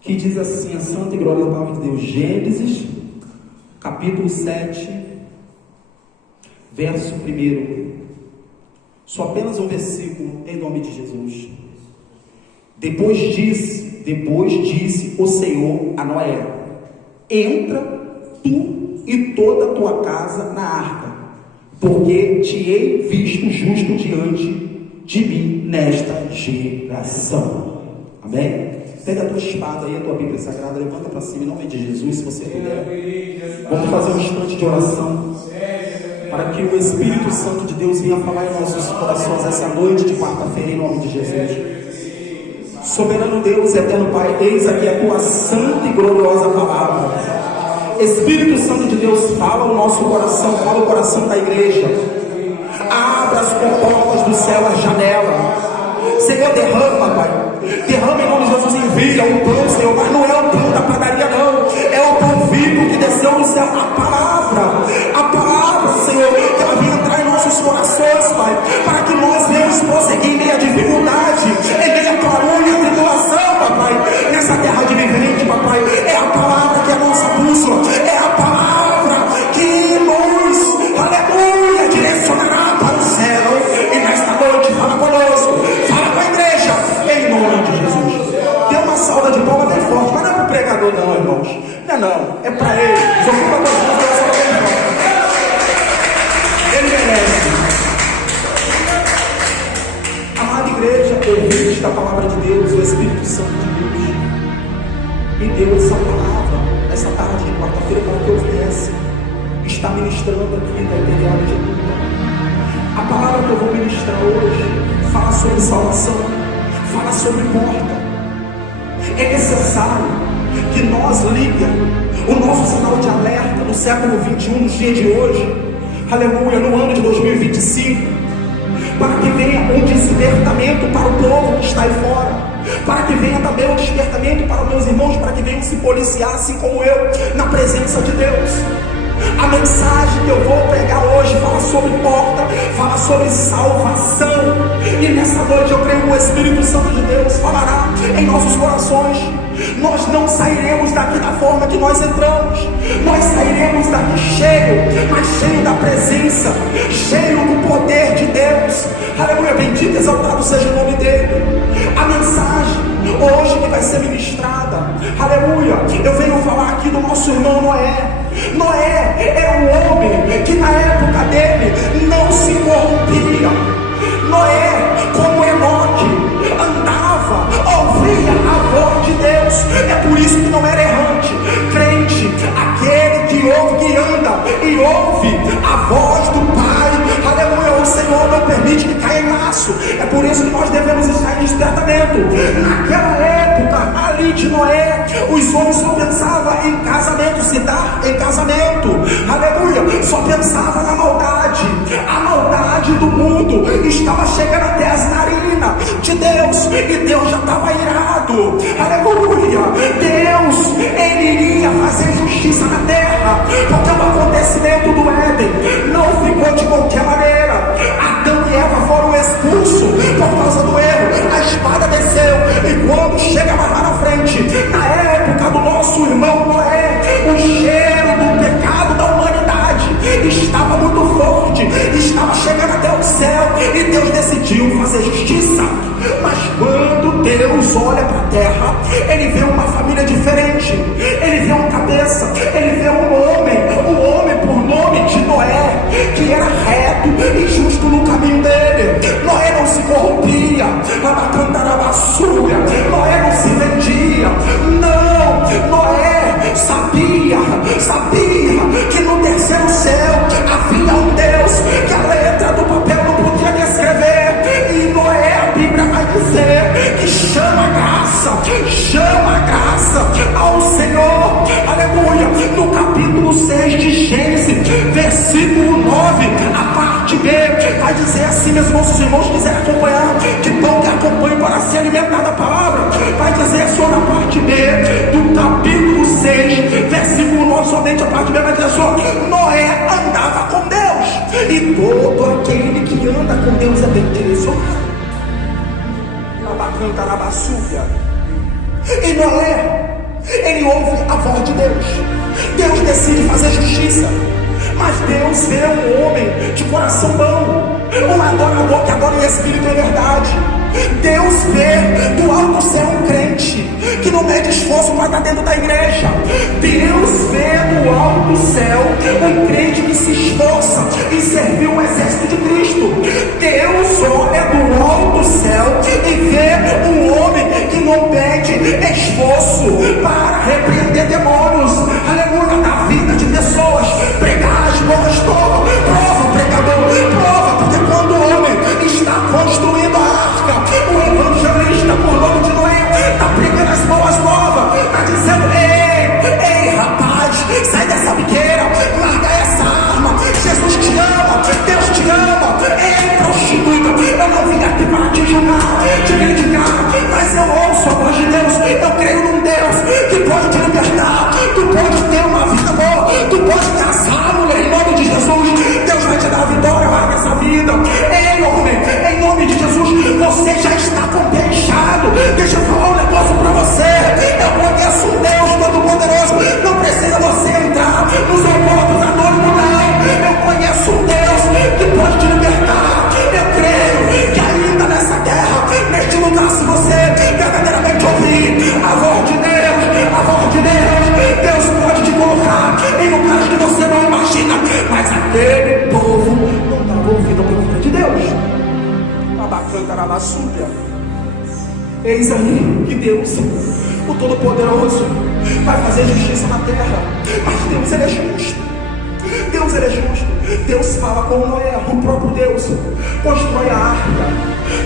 que diz assim, a santa e gloriosa palavra de Deus, Gênesis, capítulo 7, verso 1. Só apenas um versículo, em nome de Jesus. Depois disse o Senhor a Noé: entra tu e toda a tua casa na arca, porque te hei visto justo diante de mim nesta geração. Amém? Pega a tua espada aí, a tua Bíblia Sagrada, levanta para cima em nome de Jesus, se você puder. Vamos fazer um instante de oração, para que o Espírito Santo de Deus venha falar em nossos corações essa noite de quarta-feira, em nome de Jesus. Soberano Deus, eterno Pai, eis aqui a tua santa e gloriosa palavra. Espírito Santo de Deus, fala o nosso coração, fala o coração da igreja. Abra as portas do céu, a janela. Senhor, derrama, Pai. Derrama em nome de Jesus, envia o pão, Senhor. Mas não é o pão da padaria, não. É o pão vivo que desceu do céu. A palavra, Senhor, que ela venha entrar em nossos corações, Pai, para que nós venhamos prosseguir em meio à dificuldade, em meio à calúnia, à tribulação, Papai, nessa terra de vivente, Papai. É a palavra que é a nossa bússola, é a palavra que nos, aleluia, direcionará para o céu. E nesta noite, fala conosco, fala com a igreja, em nome de Jesus. Dê uma salva de palmas bem forte, mas não é para o pregador, não, irmãos. Não, é para ele. Só fica com ele merece. Amada igreja, ouvinte da palavra de Deus, o Espírito Santo de Deus me deu essa palavra essa tarde de quarta-feira para que eu viesse estar ministrando aqui na Imperial de Luta. A palavra que eu vou ministrar hoje fala sobre salvação, fala sobre porta. É necessário que nós liguemos o nosso sinal de alerta no século 21, nos dias de hoje, aleluia, no ano de 2025, para que venha um despertamento para o povo que está aí fora, para que venha também um despertamento para os meus irmãos, para que venham se policiar assim como eu, na presença de Deus. A mensagem que eu vou pregar hoje fala sobre porta, fala sobre salvação, e nessa noite eu creio que o Espírito Santo de Deus falará em nossos corações. Nós não sairemos daqui da forma que nós entramos, nós sairemos daqui cheio, mas cheio da presença, cheio do poder de Deus. Aleluia, bendito e exaltado seja o nome dele. A mensagem hoje que vai ser ministrada, aleluia, eu venho falar aqui do nosso irmão Noé. Noé era um homem que na época dele não se corrompia. Noé, como Enoque, andava, ouvia a voz de Deus. É por isso que não era errante, crente, aquele que ouve, que anda e ouve a voz do Pai. Aleluia, o Senhor não permite que caia em laço. É por isso que nós devemos estar em despertamento. Naquela época ali de Noé, os homens só pensavam em casamento, se dar em casamento, aleluia, só pensava na maldade. A maldade do mundo estava chegando até as narinas de Deus, e Deus já estava irado, aleluia. Deus, ele iria fazer justiça na terra, porque o acontecimento do Éden não ficou de qualquer maneira. Adão e Eva foram expulsos por causa do erro, a espada desceu, e quando chega mais lá na frente, na época do nosso irmão Noé, o cheiro do pecado da humanidade estava muito forte, estava chegando até o céu, e Deus decidiu fazer justiça. Mas quando Deus olha para a terra, ele vê uma família diferente, ele vê um cabeça, ele vê um homem por nome de Noé, que era reto e justo no caminho dele. Noé não se corrompia, Noé não se vendia, não. Noé sabia que no terceiro céu havia um Deus que a letra do papel não podia descrever, e Noé, a Bíblia vai dizer que chama graça ao Senhor, aleluia. No capítulo 6 de Gênesis, versículo 9, a parte B, vai dizer assim, meus irmãos quiserem acompanhar, que bom que acompanhe para se alimentar da palavra. Vai dizer só na parte B do capítulo 6, versículo 9, somente a parte B vai dizer só: Noé andava com Deus, e todo aquele que anda com Deus é bem direcionado. E Noé, ele ouve a voz de Deus. Deus decide fazer justiça, mas Deus vê um homem de coração bom, um adorador que adora em espírito e verdade. Deus vê do alto céu um crente que não mede esforço para estar dentro da igreja. Deus vê do alto céu um crente que se esforça em servir o exército de Cristo. Deus olha do alto céu e vê um homem que não mede esforço para repreender demônios. Aleluia, da vida de pessoas. Pregar as boas novas. Prova, pregador, prova, porque quando o homem está construindo a arca, o evangelista, por nome de Noé, está pregando as boas novas, está dizendo: ei, rapaz, sai dessa biqueira, larga essa arma, Jesus te ama, Deus te ama. Ei, prostituta, eu não vim aqui para te julgar, te criticar, mas eu ouço a voz de Deus. Eu creio num Deus que pode te libertar, tu pode ter uma vida boa, tu pode casar, mulher, em nome de Jesus. Deus vai te dar a vitória, larga essa vida. Ei, homem, em nome de Jesus, você já está com o pé inchado. Deixa eu falar um negócio para você. Eu conheço um Deus todo-poderoso. Não precisa você entrar nos encontros anônimos, não. Eu conheço um Deus que pode te libertar. Eu creio que ainda nessa guerra, neste lugar, se você verdadeiramente ouvir a voz de Deus, Deus pode te colocar em lugares que você não imagina. Mas aquele povo não estava ouvindo a palavra de Deus. Eis aí que Deus, o Todo-Poderoso, vai fazer justiça na terra. Mas Deus, ele é justo. Deus, ele é justo. Deus fala com Noé, o próprio Deus constrói a arca.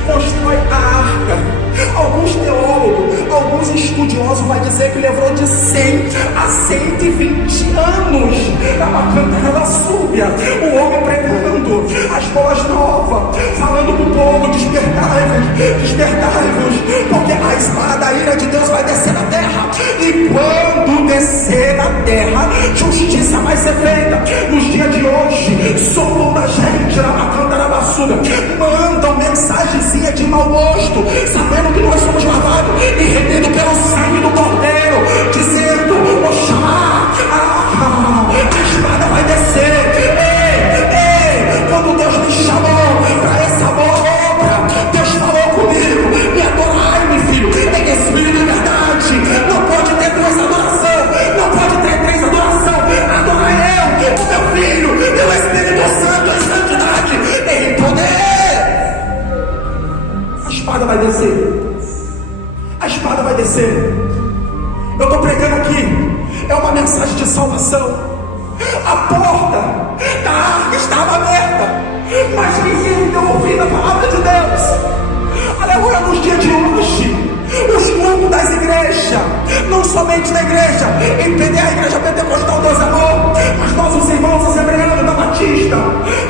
Constrói a arca. Alguns teólogos, alguns estudiosos vão dizer que levou de 100 a 120 anos. Na cantara da súbia, o homem pregando as boas novas, falando para o povo: despertai-vos, despertai-vos, porque a espada da ira de Deus vai descer na terra. E quando descer na terra, justiça vai ser feita. Nos dias de hoje, soltam da gente na cantara da súbia, mandam mensagenzinha de mau gosto, sabendo que nós somos lavados e remidos pelo sangue do Cordeiro, dizendo: Oxalá, a espada vai descer. Ei, quando Deus me chamou para essa boa obra, Deus falou comigo: me adorai, meu filho, em espírito e verdade. Não pode ter duas adorações, não pode ter três adorações. Adorai eu, o meu filho, e o Espírito Santo em santidade, em poder. A espada vai descer. A espada vai descer. Eu estou pregando aqui, é uma mensagem de salvação. A porta da arca estava aberta, mas ninguém deu ouvido à palavra de Deus. Aleluia, nos dias de hoje, os grupos das igrejas, não somente da igreja MPD, a igreja pentecostal Deus é Amor, mas nossos irmãos assembleanos da Batista,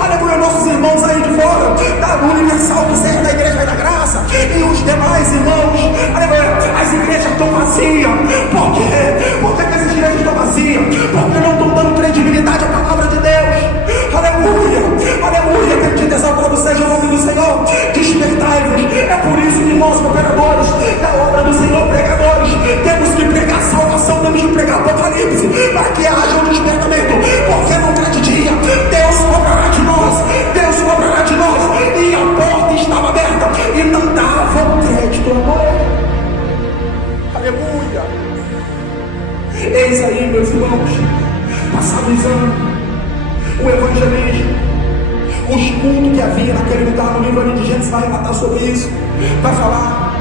aleluia, nossos irmãos aí de fora, da Universal, que seja da Igreja da Graça, e os demais irmãos, aleluia, as igrejas estão vazias. Por quê? Por que as igrejas estão vazias? Porque não estão dando credibilidade à palavra de Deus. Aleluia, aleluia, bendito exaltado seja o nome do Senhor. Despertai-vos. É por isso que nós, cooperadores da obra do Senhor, pregadores, temos que pregar salvação, temos que pregar Apocalipse, para que haja um despertamento. Porque no grande dia, Deus cobrará de nós, Deus cobrará de nós. E a porta estava aberta e não dava crédito a Noé. Aleluia. Eis aí, meus irmãos, passados anos, o evangelismo, os cultos que havia naquele lugar, no livro de Gênesis vai relatar sobre isso, vai falar,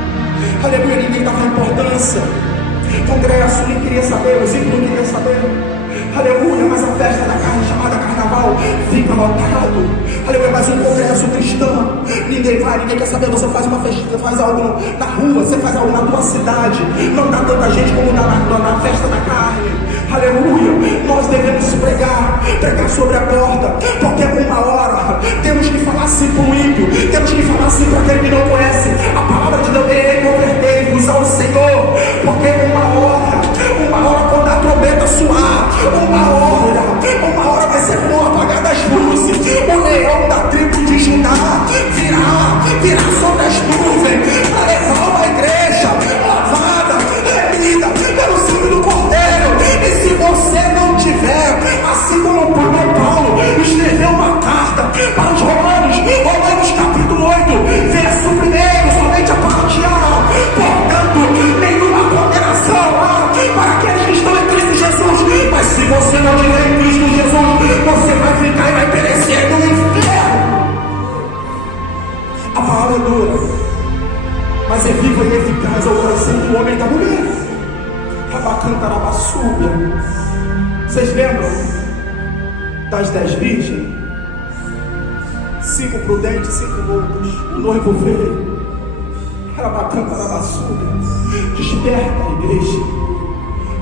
aleluia, ninguém dava importância, o congresso nem queria saber, os ímpios não queriam saber, aleluia, mas a festa da carne chamada carnaval fica lotado, aleluia, mas um congresso cristão, ninguém vai, ninguém quer saber. Você faz uma festa, você faz algo na rua, você faz algo na tua cidade, não dá tanta gente como dá na festa da carne, aleluia. Nós devemos pregar sobre a porta, porque uma hora temos que falar assim para o ímpio, temos que falar assim para aquele que não conhece a palavra de Deus. Convertei-vos ao Senhor, porque uma hora quando a trombeta soar, uma hora vai ser como apagar das luzes, o leão da tribo de Judá virá sobre as nuvens para levar uma igreja lavada mas ao coração do homem e da mulher. Rabacantarabassúbia. Vocês lembram das 10 virgens? 5 prudentes, 5 loucas. O noivo veio. Rabacantarabassúbia. Desperta, igreja.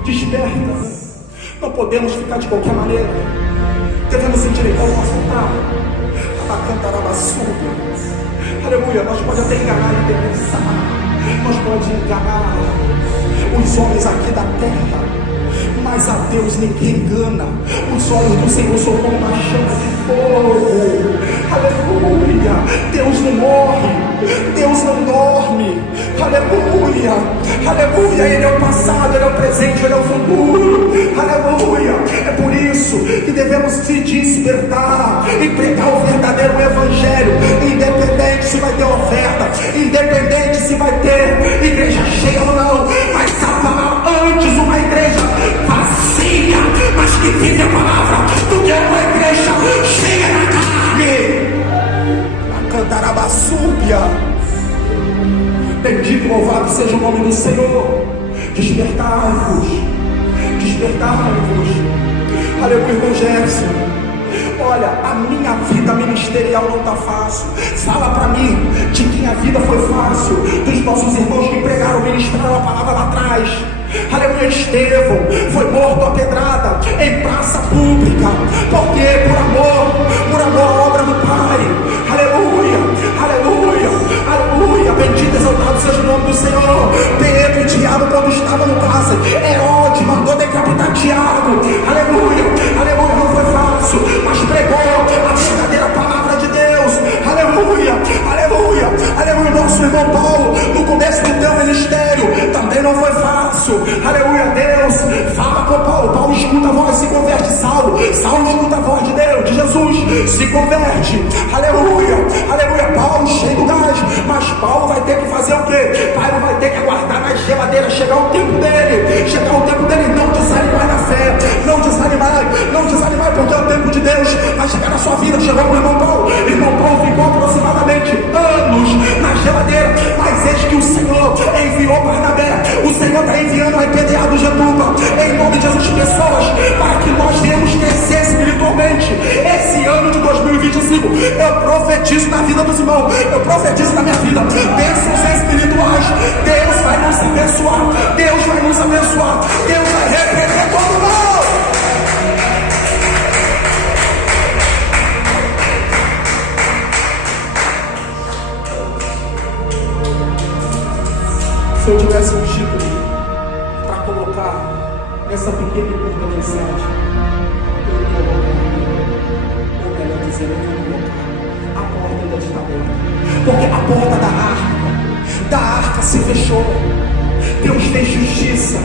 Desperta. Não podemos ficar de qualquer maneira. Devemos endireitar o nosso altar. Rabacantarabassúbia. Aleluia. Nós podemos até enganar e pensar. Nós podemos enganar os homens aqui da terra, mas a Deus ninguém engana. Os olhos do Senhor são como uma chama de fogo. Aleluia. Deus não morre, Deus não dorme. Aleluia, aleluia. Ele é o passado, Ele é o presente, Ele é o futuro. Aleluia. É por isso que devemos se despertar e pregar o verdadeiro evangelho, independente se vai ter oferta, independente se vai ter igreja cheia ou não, mas antes uma igreja vazia, mas que vive a palavra, do que uma igreja cheia na carne. A Cantarabassúbia. Bendito, louvado seja o nome do Senhor. Despertai-vos, despertai-vos. Aleluia, irmão Jefferson. Olha, a minha vida ministerial não está fácil. Fala para mim de quem a vida foi fácil. Dos nossos irmãos que pregaram, ministraram a palavra lá atrás. Aleluia. Estevão foi morto a pedrada em praça pública. Por quê? Por amor à obra do Pai. Aleluia, aleluia, aleluia. Bendito, exaltado seja o nome do Senhor. Pedro e Tiago, quando estavam no cárcere, Herodes mandou decapitar Tiago. Aleluia, aleluia. Não foi fácil, mas pregou a verdadeira palavra de Deus. Aleluia, aleluia, aleluia. Nosso irmão Paulo, no começo do teu ministério, também não foi fácil. Aleluia. Deus fala com Paulo, Paulo escuta a voz, se converte. Saulo escuta a voz de Deus, de Jesus, se converte. Aleluia, aleluia. Paulo cheio do gás, mas Paulo vai ter que fazer o quê? Paulo vai ter que aguardar na geladeira chegar o tempo dele, não desanimar na fé, não desanimar, porque é o tempo de Deus, vai chegar na sua vida. Chegou para o irmão Paulo ficou aproximadamente anos na geladeira, mas eis que o Senhor enviou Barnabé. O Senhor está enviando a IPDA do Getuba, em nome de Jesus, pessoas para que nós venhamos crescer espiritualmente. Esse ano de 2025 eu profetizo na vida dos irmãos, eu profetizo na minha vida bênçãos espirituais. Deus vai nos abençoar, Deus vai nos abençoar, Deus vai repreender todo mal. Se eu tivesse um título para colocar nessa pequena e curta mensagem, eu colocaria, ou melhor dizendo, eu vou colocar: a porta ainda está aberta, porque a porta da arca se fechou. Deus fez justiça.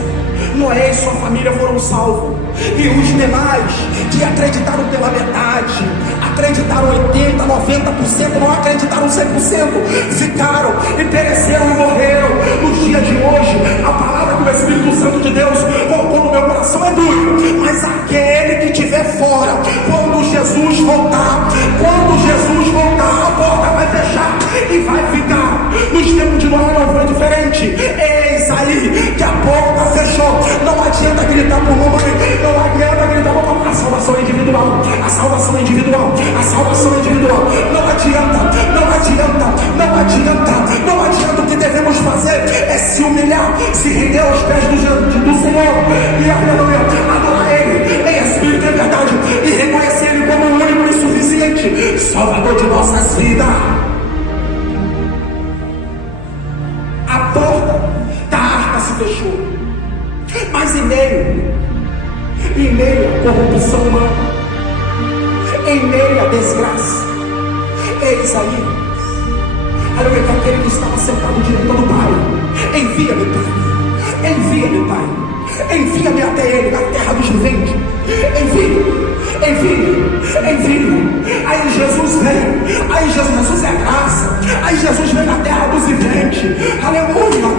Noé e sua família foram salvos, e os demais que acreditaram pela metade, acreditaram 80%, 90%, não acreditaram 100%, ficaram e pereceram e morreram. Nos dias de hoje, a palavra que o Espírito Santo de Deus colocou no meu coração é dura, mas aquele que estiver fora, quando Jesus voltar, a porta vai fechar e vai ficar. Nos tempos de Noé não foi diferente. Eis aí que a porta fechou. Não adianta gritar por mamãe, não adianta gritar por mamãe. A salvação é individual, a salvação é individual, a salvação é individual. Não adianta. O que devemos fazer é se humilhar, se render aos pés do Senhor e aleluia, adorar Ele em espírito e verdade, e reconhecer Ele como o único e suficiente Salvador de nossas vidas. A porta da arca se fechou, mas em meio à corrupção humana, em meio à desgraça, eis aí, aleluia, que aquele que estava sentado diante do Pai: envia-me, Pai, envia-me até Ele, na terra dos viventes, envia. Aí Jesus vem, Jesus é graça, aí Jesus vem na terra dos viventes, aleluia,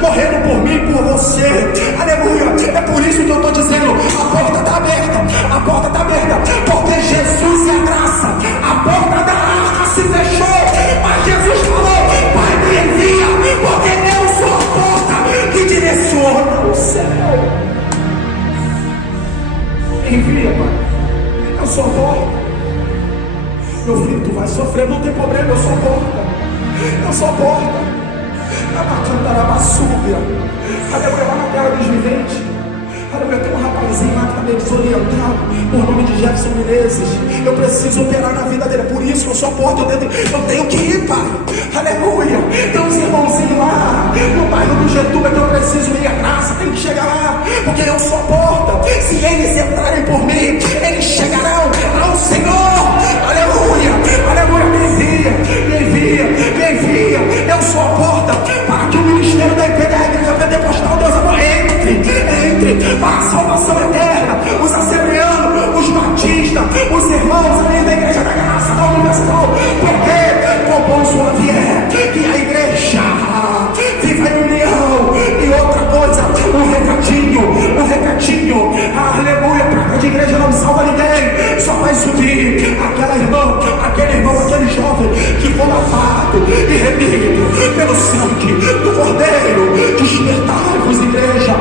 morrendo por mim e por você, aleluia. É por isso que eu estou dizendo: a porta está aberta, porque Jesus é graça. A porta da arca se fechou, mas Jesus falou: Pai, me envia, Aleluia, lá na terra dos viventes. Aleluia, tem um rapazinho lá que está meio desorientado, por nome de Jefferson Menezes. Eu preciso operar na vida dele, por isso que eu sou a porta, eu tenho que ir, pai. Aleluia, tem uns irmãozinhos lá no bairro do Getúlio que eu preciso ir, a graça tem que chegar lá, porque eu sou a porta. Se eles entrarem por mim, eles chegarão ao Senhor. Aleluia, aleluia, me envia, eu sou a porta para que o ministério da igreja pentecostal, Deus amor, entre para a salvação eterna. Os assembleanos, os batistas, os irmãos ali da igreja da graça, da universal, porque compõe sua vier, que a igreja viva em união. E outra coisa, um recadinho, aleluia, praga de igreja não salva ninguém, só vai subir aquele irmão, aquele jovem que foi lavado e remido pelo sangue do Cordeiro. Despertai-vos, igreja,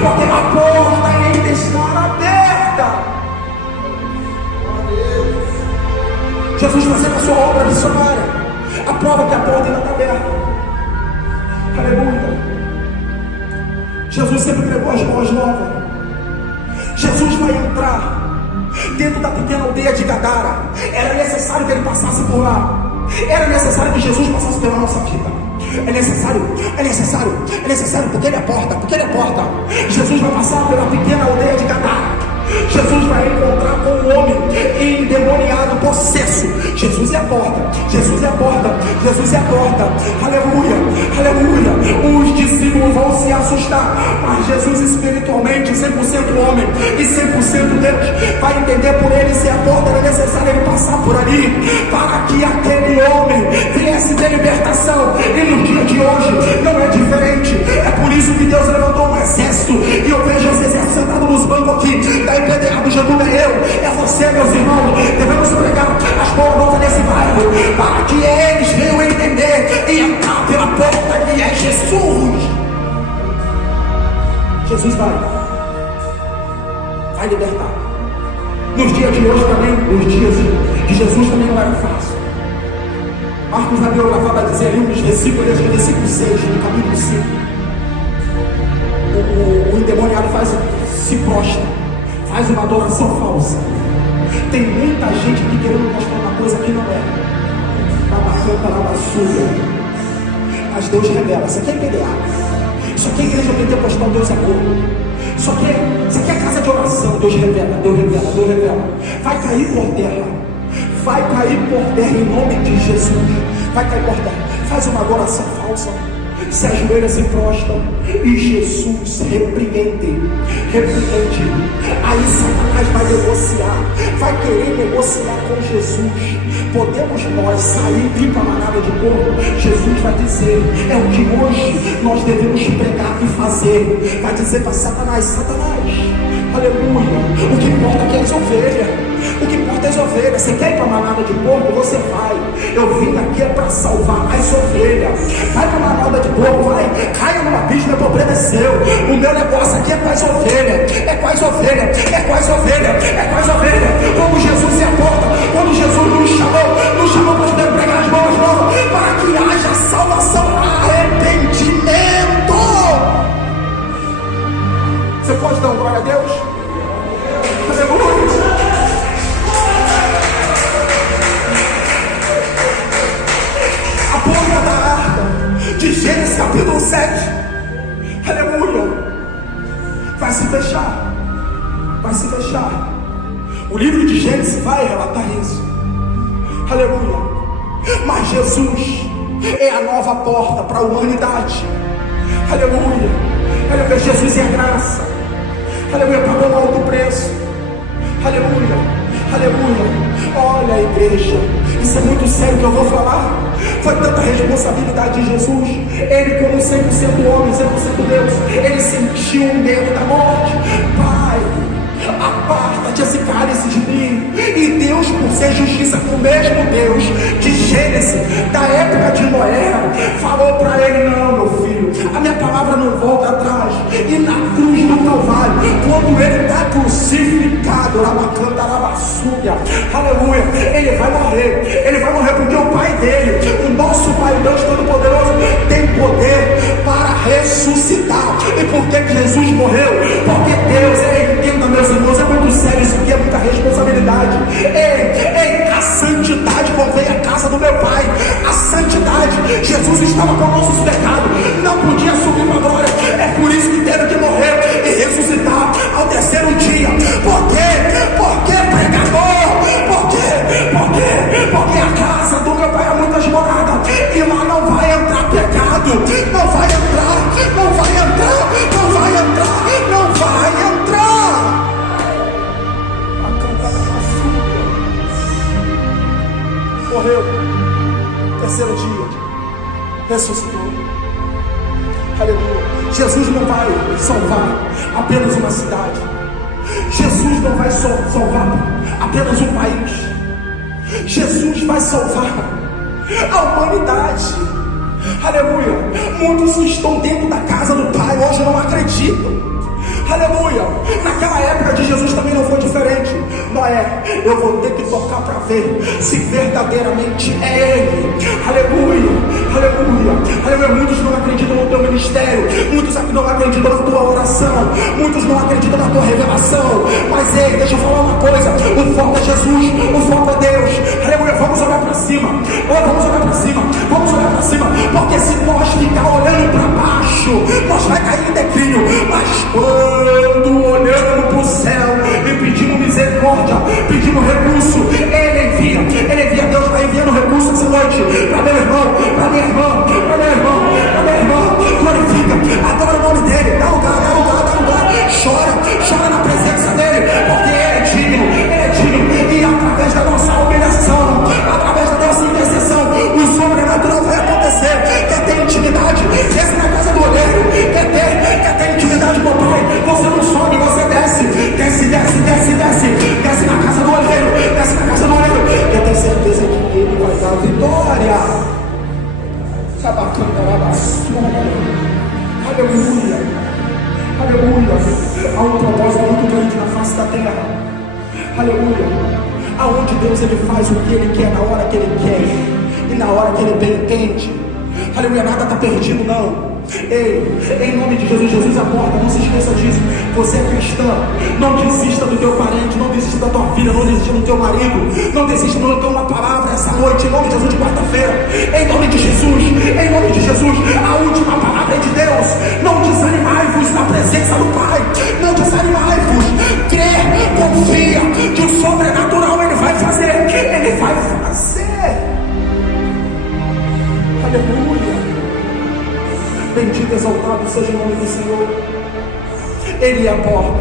porque a porta ainda está aberta. Jesus fazendo a sua obra missionária, a prova que a porta ainda está aberta. Aleluia. Jesus sempre pregou as boas novas. Jesus vai entrar dentro da pequena aldeia de Gadara. Era necessário que ele passasse por lá. Era necessário que Jesus passasse pela nossa vida. É necessário, porque ele é a porta. Jesus vai passar pela pequena aldeia de Gadara. Jesus vai encontrar com um homem endemoniado, possesso. Jesus é a porta. Aleluia. Os discípulos vão se assustar, mas Jesus, espiritualmente 100% homem e 100% Deus, vai entender por ele ser a porta. Era necessário ele passar por ali para que aquele homem viesse ter libertação. E no dia de hoje não é diferente. É por isso que Deus levantou um exército. E eu vejo esse exército sentado nos bancos aqui da IPDA do Getúlio. É você, meus irmãos. Devemos pregar as boas novas nesse bairro, para que eles venham entender e entrar pela porta que é Jesus. Jesus vai libertar. Nos dias de hoje também, nos dias de Jesus também não era fácil. Marcos na biografia vai dizer ali uns versículos, acho que é versículo 6 do capítulo 5. O endemoniado se prostra, faz uma adoração falsa. Tem muita gente aqui querendo mostrar uma coisa que não é. Na basura. Mas Deus revela. Isso aqui é PDA. Isso aqui é igreja pentecostal, Deus é bom. Isso aqui é casa de oração. Deus revela. Vai cair por terra em nome de Jesus. Vai cair por terra. Faz uma adoração falsa. Se ajoelha, se prostra e Jesus repreende. Aí Satanás vai negociar, vai querer negociar com Jesus. Podemos nós sair e ir para a manada de porco? Jesus vai dizer, é o que hoje nós devemos pregar e fazer. Vai dizer para Satanás, aleluia, o que importa é que as ovelhas. O que importa é as ovelhas. Você quer ir para a manada de porco? Você vai. Eu vim aqui é para salvar as ovelhas. Vai para a manada de porco, vai. Caia numa pista, meu problema é seu. O meu negócio aqui é com as ovelhas. Como Jesus é a porta. Quando Jesus nos chamou para poder pregar as boas novas, para que haja salvação, arrependimento. Você pode dar glória a Deus? Aleluia. De Gênesis capítulo 7, aleluia, vai se fechar. O livro de Gênesis vai relatar isso, aleluia. Mas Jesus é a nova porta para a humanidade, aleluia. Jesus é a graça, aleluia, pagou um alto preço, aleluia. Olha, igreja, isso é muito sério que eu vou falar. Foi tanta responsabilidade de Jesus. Ele, como 100% homem, 100% Deus, ele sentiu um medo da morte. Pai, aparta-te esse cálice de mim. E Deus, por ser justiça, com o mesmo Deus de Gênesis, da época de Noé, falou para ele: não, meu filho, a minha palavra não volta atrás. E na cruz do Calvário, quando ele está crucificado, aleluia, ele vai morrer porque o pai dele, o nosso pai Deus Todo-Poderoso tem poder para ressuscitar. E por que Jesus morreu? Porque Deus, entenda, meus irmãos, é muito sério isso aqui, é muita responsabilidade. A santidade convém à casa do meu Pai. A santidade, Jesus estava com nossos pecados, não podia subir para a glória. É por isso que teve que morrer e ressuscitar ao terceiro dia. Por quê? Porque pecador. Por quê? Porque a casa do meu Pai é muitas moradas e lá não vai entrar pecado. Não vai entrar. A canta da maçuca. Morreu. Terceiro dia. Ressuscitou. Aleluia. Jesus não vai salvar apenas uma cidade. Jesus não vai salvar apenas um país. Jesus vai salvar a humanidade. Aleluia. Muitos que estão dentro da casa do Pai hoje não acreditam. Aleluia. Naquela época de Jesus também não foi diferente. Noé, eu vou ter que tocar para ver se verdadeiramente é Ele. Aleluia. Muitos não acreditam no teu ministério, muitos não acreditam na tua oração, muitos não acreditam na tua revelação. Mas deixa eu falar uma coisa: o foco é Jesus, o foco é Deus. Aleluia. Vamos olhar para cima. Porque se nós ficar olhando para baixo, nós vai cair em declínio. Mas quando olhamos para o céu e pedimos misericórdia, pedimos recurso, Ele envia. Deus está enviando recurso essa noite para meu irmão, para minha irmã. Glorifica, adora o nome dele. Dá lugar. Chora na presença dele, porque Ele é digno. E através da nossa humilhação, através da nossa intercessão, o sobrenatural vai acontecer. Quer ter intimidade? Desce na casa do olheiro. Quer ter intimidade com o Pai? Você não sobe, você desce na casa do olheiro. Eu tenho certeza que Ele vai dar vitória. Aleluia. Há um propósito muito grande na face da terra. Aleluia. Aonde Deus Ele faz o que Ele quer, na hora que Ele quer e na hora que Ele bem entende. Aleluia. Nada está perdido, não. Em nome de Jesus, a porta, não se esqueça disso. Você é cristã, não desista do teu parente, não desista da tua filha, não desista do teu marido, não desista do teu uma palavra essa noite, em nome de Jesus, de quarta-feira, em nome de Jesus, a última palavra é de Deus. Não desanimai-vos na presença do Pai, não desanimai-vos, crê, confia que o sobrenatural Ele vai fazer. Aleluia. Bendito e exaltado seja o nome do Senhor. Ele é a porta.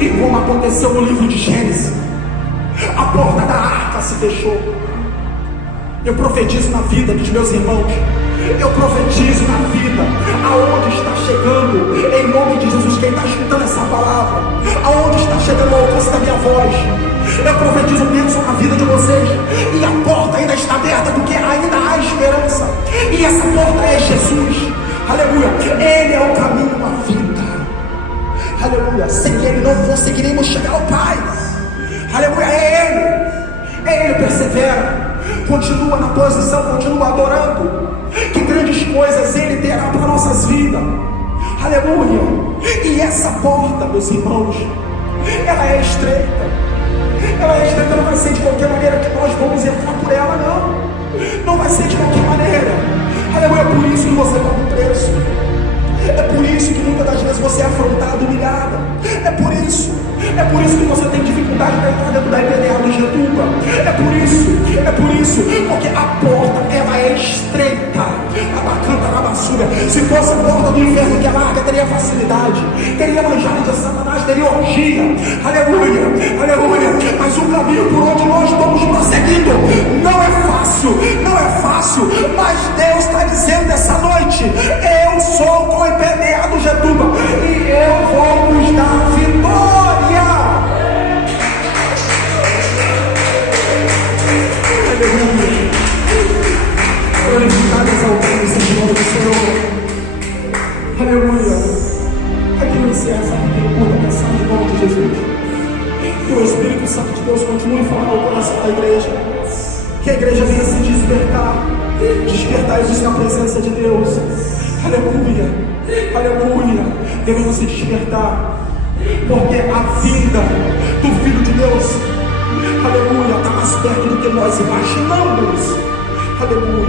E como aconteceu no livro de Gênesis, a porta da arca se fechou. Eu profetizo na vida dos meus irmãos. Eu profetizo na vida aonde está chegando, em nome de Jesus, quem está escutando essa palavra, aonde está chegando o alcance da minha voz. Eu profetizo bênção na vida de vocês. E a porta ainda está aberta, porque ainda há esperança. E essa porta é Jesus. Aleluia. Ele é o caminho, a vida. Aleluia. Sem Ele não conseguiremos chegar ao Pai. Aleluia. É Ele. Persevera. Continua na posição, continua adorando. Que grandes coisas Ele terá para nossas vidas. Aleluia. E essa porta, meus irmãos, ela é estreita. Não vai ser de qualquer maneira que nós vamos entrar por ela, não vai ser de qualquer maneira. Aleluia. É por isso que você paga um preço. É por isso que muitas das vezes você é afrontado, humilhado. É por isso que você tem dificuldade para entrar dentro da IPDA do Getuba. É por isso, porque a porta ela é estreita. Se fosse a porta do inferno que é larga, teria facilidade, teria manjada de Satanás, teria orgia. Aleluia. Mas o caminho por onde nós estamos prosseguindo não é fácil, mas Deus está dizendo essa noite: eu sou com o IPDA do Getuba e eu vou nos dar vitória. Aleluia. Glorificado, exaltado seja o nome do Senhor. Aleluia. Aqui eu encerro essa curta mensagem em nome de Jesus. Que o Espírito Santo de Deus continue falando ao coração da igreja. Que a igreja despertai-vos na presença de Deus. Aleluia, aleluia. Devemos se despertar, porque a vinda do Filho de Deus, aleluia, está mais perto do que nós imaginamos. Aleluia.